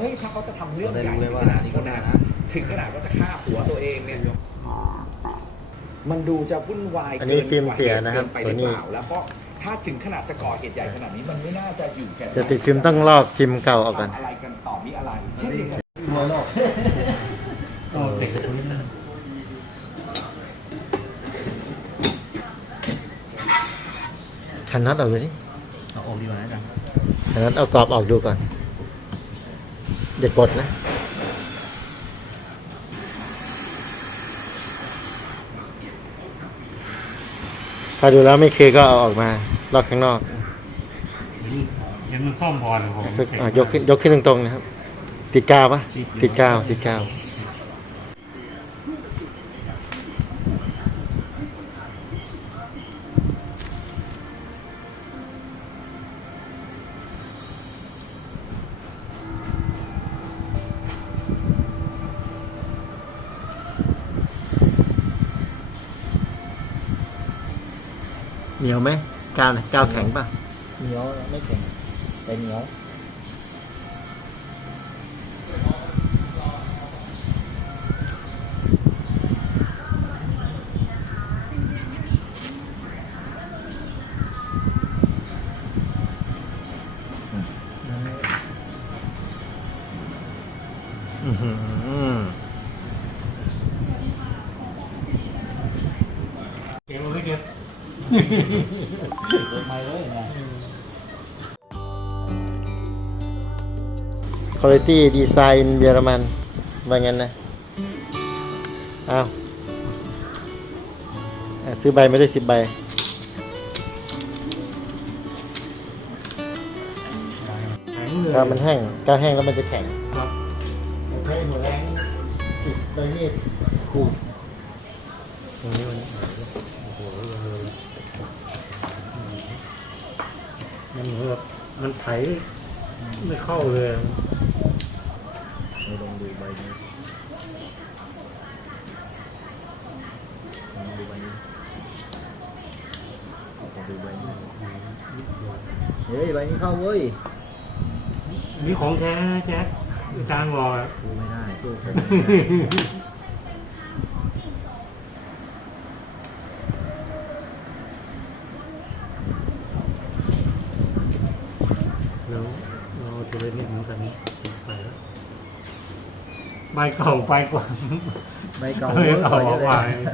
ฮ้ยถ้าเขาจะทำเรื่องเราได้ใหญ่รู้เลยว่าขนาดนี้ก็นะถึงขนาดว่าจะฆ่าผัวตัวเองเนี่ยมันดูจะวุ่นวายอันนี้เกิฟิล์มกว่าเสียนะครับกิไปหรือตัวนี้เปล่าแล้วก็ถ้าถึงขนาดจะก่อเหตุใหญ่ขนาดนี้มันไม่น่าจะอยู่แค่จะติดฟิล์มต้องลอกฟิล์มเก่าออกก่อนทำอะไรกันต่อมีอะไรเช่นเดียวกันมวยโลกก็ติดตรงนี้นะขันน็อตออกดูนี่เอาออกดีกว่านะอาจารย์ขันน็อตเอากรอบออกดูก่อน อย่ากดนะ ถ้าดูแล้วไม่เคยก็เอาออกมาลอกข้างนอกเห็นมันซ่อมพอเลยผมอะยกขึ้นยกขึ้นตรงๆนะครับ ติดกาวปะติดกาวติดกาว เหนียวไหมกาวน่ะกาวแข็งปะเหนียวไม่แข็งแต่เหนียว เปิดไม้เลยนะคุณภาพดีไซน์เยอรมันว่างั้นนะอ้าวอะซื้อใบไม่ได้สิบใบแข็งเลยกาวมันแห้งกาวแห้งแล้วมันจะแข็งครับใช้หัวแรงติดโดยมีดขูดตรงนี้มันโอ้โห มันเหมือนแบบมันไถไม่เข้าเลยเราลองดูใบนี้ลองดูใบนี้ลองดูใบนี้เฮ้ยใบนี้เข้าเว้ยนี่ของแท้นะแจ๊คอาจารย์บอกสู้ไม่ได้สู้ใครไม่ได้ แล้วเราจะเล่นนี่เหมือนกันนี้ไปแล้ว ใบเก่าไปกว่าใบเก่าใบเวิร์กเก่ากว่าเยอะกว่าเลย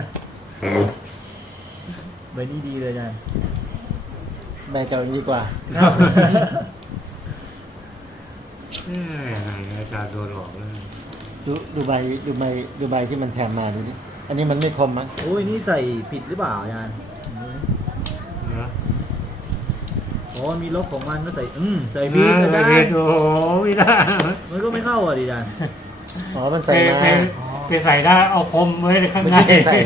ใบนี้ดีเลยอาจารย์ใบเก่าดีกว่าเอ้ยอาจารย์โดนหลอกแล้วดูดูใบดูใบดูใบที่มันแถมมาดูดิอันนี้มันไม่คมมั้งโอ้ยนี่ใส่ผิดหรือเปล่าอาจารย์นะอ๋อมีลบของมันก็ใส่ อืมใส่ผิดอาไม่จารผิดย์โอ้โหไม่ได้มันก็ไม่เข้าอะดิอาจารย์ อ๋อ มันไปใส่มาไปไปใส่ได้เอาคมไว้ในข้างในไม่ใส่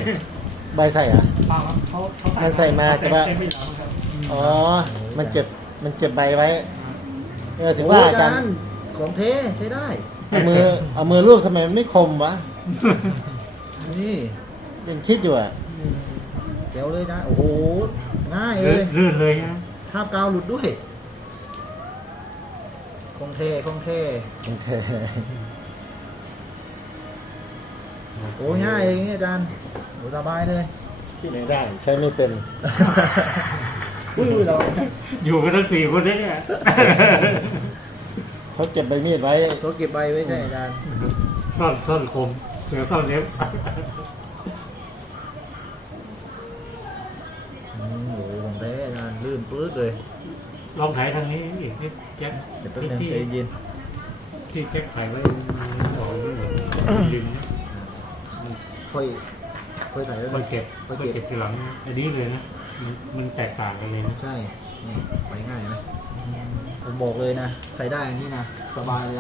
ใบใส่เหรอะ เปล่าครับเขาเขามันใส่มาใช่ปะเซ็นไม่แล้วครับอ๋อ มันเก็บ มันเก็บใบไว้ เออถึงโอ้ว่ายอาอาจาจารรย์ย์ของเทใช้ได้ เอามือ เอามือลูบทำไมมันไม่คมวะนี่ยังคิดอยู่อะ เดี๋ยวเลยนะ โอ้โห ง่ายเลลื่ยนลื่นเลยนะทาบกาวหลุดด้วย คงเทคงเท โอเค โอ้ง่ายเลยอย่างเงี้ยอาจารย์โอ้สบายเลย ที่ไหนได้ ใช้ไม่เป็นอุ้ยเราอยู่กันทั้งสี่คนเนี่ยเขาเก็บใบมีดไว้เขาเก็บใบไว้ใช่อาจารย์ซ่อนซ่อนคมเสือซ่อนเล็บอืมโอ้โหของแท้อาจารย์ลื่นปื๊ดเลยลองถ่ายทางนี้อีกนิดแจ็คเดี๋ยวแป๊บนึงที่ใจเย็นที่แจ็คถ่ายไว้บอกด้วยริมนะ ค่อยค่อยใส่ไว้มันเก็บค่อยมันเก็บเก็บทีหลังนะอันนี้เลยนะมันมันแตกต่างกันเลยนะใช่นี่ไปง่ายไหมผมบอกเลยนะใส่ได้อันนี้นะสบายเลย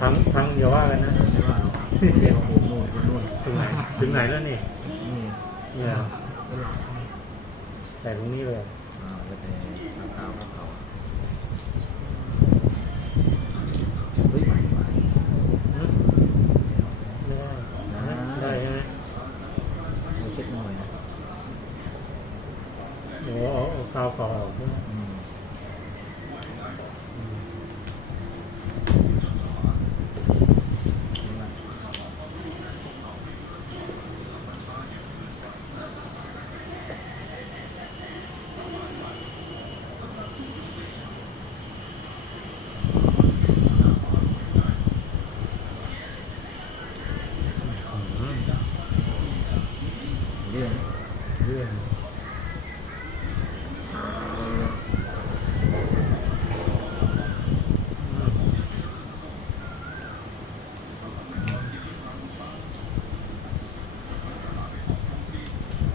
พังพังอย่าว่ากันนะไม่ว่าหรอกเรียกของผมนู่นคนนู่นถึงไหนถึงไหนแล้วนี่นี่เนี่ยใส่ตรงนี้เลยอ่าแล้วแต่ข้าวขาวข้าวขาเฮ้ยใหม่ใหม่อืมไม่ได้ได้ใช่ไหมเราเช็คหน่อยนะโอ้เอาเอากาวเก่าออกใช่ไหม อืม เรื่องเรื่อง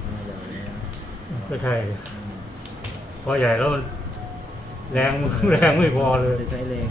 น่าจะเลยนะก็ใช่พอใหญ่แล้วมันแรงแรงไม่พอเลย จะใช้แรง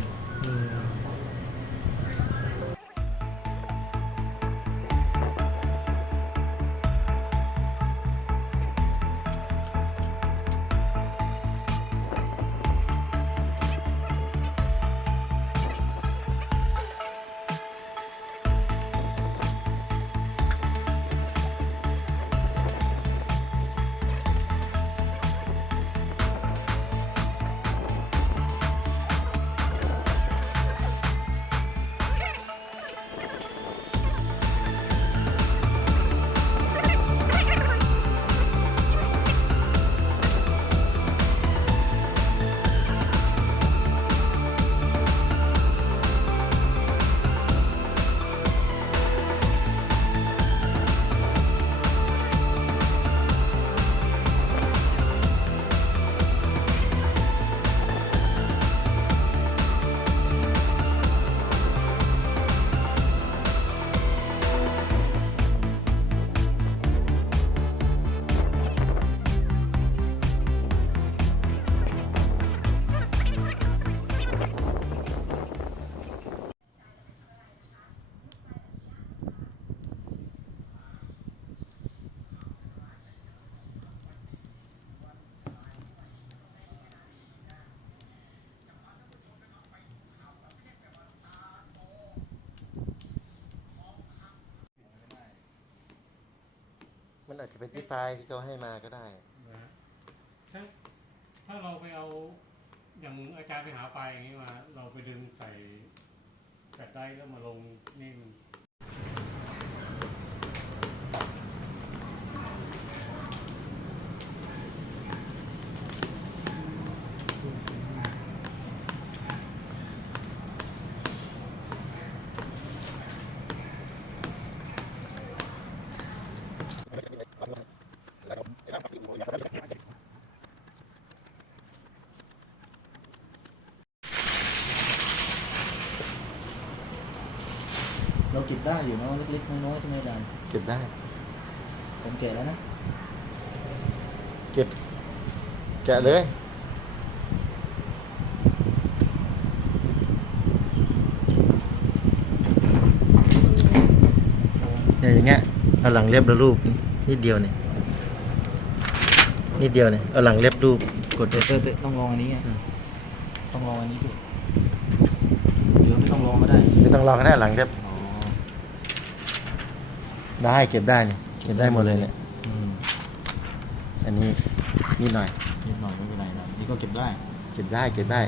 มันอาจจะเป็นที่ไฟล์ที่เขาให้มาก็ได้นะถ้าถ้าเราไปเอาอย่างอาจารย์ไปหาไฟล์อย่างนี้มา เราไปดึงใส่แบตได้แล้วมาลงนี่มัน เราเก็บได้อยู่เนาะเล็กๆน้อยๆใช่ไหมอาจารย์เก็บได้ผมแก่แล้วนะเก็บ แกะเลยเนี่ยอย่างเงี้ยเอาหลังเล็บแล้วรูปนิดเดียวเนี่ยนิดเดียวเนี่ยเอาหลังเล็บรูปกดเดี๋ยวเดี๋ยวต้องลองอันนี้ไงอืมต้องลองอันนี้ด้วยหรือไม่ต้องลองก็ได้ไม่ต้องรอกันได้หลังเล็บอ๋อ ได้เก็บได้เนี่ยเก็บได้หมดเลยเนี่ยอืมอันนี้นิดหน่อย นิดหน่อยไม่เป็นไรนะนี่ก็เก็บได้เก็บได้เก็บได้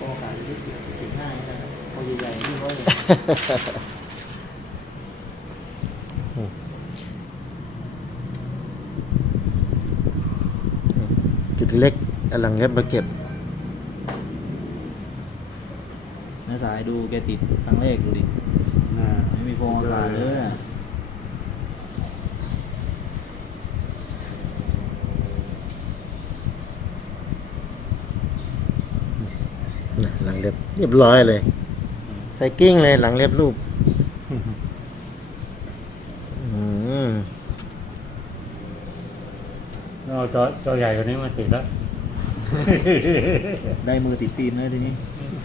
พอโอกาสที่เก็บเก็บง่ายนะครับพอใหญ่ๆนี่ก็ เลยจุดเล็กเอาหลังเล็บมาเก็บน้าสายดูแกติดครั้งแรกดูดิอ่าไม่มีฟองอากาศเลยอะนะหลังเล็บเรียบร้อยเลยสใส่กิ้งเลยหลังเรียบรูป อืม เอาจอจอใหญ่กว่านี้มาติดแล้ว ได้มือติดฟิล์มเลยทีนี้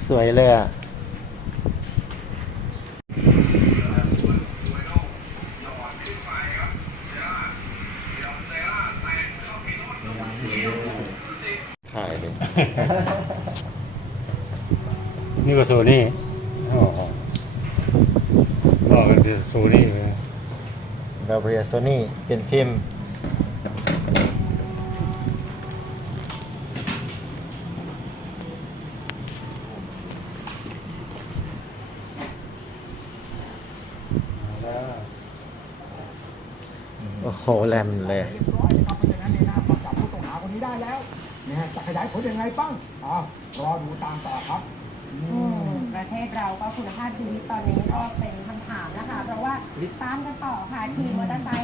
สวยเลยอะถ่ายเลยนี่ก็โซนี่โอ้โหบอกกันที่โซนี่เลยบาเรียโซนี่เป็นฟิล์ม โอ้โหแรมเลยเรียบร้อยนะครับเพราะฉะนั้นเนี่ยนะมาจับผู้ต้องหาคนนี้ได้แล้วนะฮะจะขยายผลยังไงบ้างอ่ารอดูตามต่อครับอือืมม ประเทศเราก็คุณภาพชีวิตตอนนี้ก็เป็นคำถามนะคะ เพราะว่าตามกันต่อค่ะขี่มอเตอร์ไซค์